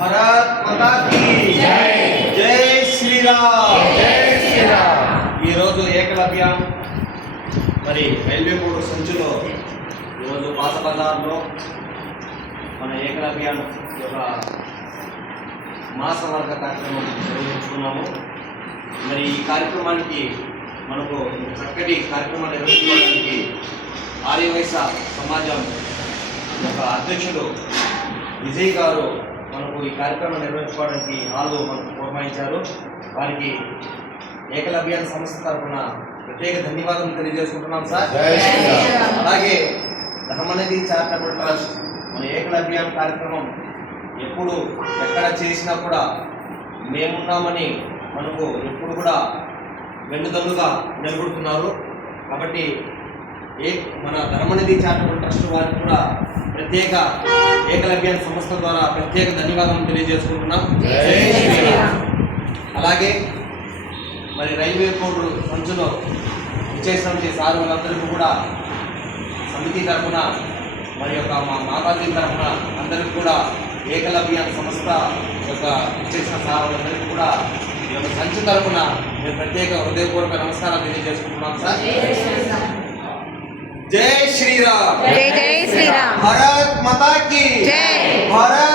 భారత్ మాతా key జై. జై శ్రీరామ్. జై శ్రీరామ్. ఈరోజు ఏకలవ్య మరి రైల్వే బోర్డు సంచులో ఈరోజు పాత బజార్లో మన ఏకలవ్య యొక్క మాస వర్గ కార్యక్రమం నిర్వహించుకున్నాము. మరి ఈ కార్యక్రమానికి మనకు చక్కటి కార్యక్రమాన్ని నిర్వహించుకోవడానికి ఆర్యవైశ్య సమాజం యొక్క అధ్యక్షుడు విజయ్ గారు మనకు ఈ కార్యక్రమం నిర్వహించుకోవడానికి హాల్లో మనకు పురమాయించారు. వారికి ఏకలవ్య సంస్థ తరఫున ప్రత్యేక ధన్యవాదాలు తెలియజేసుకుంటున్నాం సార్. అలాగే ధర్మనిధి చారిటబుల్ ట్రస్ట్ మన ఏకలవ్య కార్యక్రమం ఎప్పుడు ఎక్కడ చేసినా కూడా మేమున్నామని మనకు ఎప్పుడు కూడా వెన్నుదన్నుగా నిలబడుతున్నారు. కాబట్టి మన ధర్మనిధి చారిటబుల్ ట్రస్ట్ వారికి కూడా ప్రత్యేక ఏకలవ్య సంస్థ ద్వారా ప్రత్యేక ధన్యవాదాలు తెలియజేసుకుంటున్నాం. అలాగే మరి రైల్వే బోర్డు సంచులో విచ్చేసినటువంటి సార్ వాళ్ళందరికీ కూడా సమితి తరఫున మరి యొక్క మా మాతాజీ తరఫున అందరికీ కూడా ఏకలవ్య సంస్థ యొక్క విచ్చేసిన సార్ వాళ్ళందరికీ కూడా ఈ యొక్క సంచు తరఫున మేము ప్రత్యేక హృదయపూర్వక నమస్కారాలు తెలియజేసుకుంటున్నాం సార్. జై శ్రీరామ్. జై శ్రీరామ్. భారత్ మాతా కీ జై. భారత్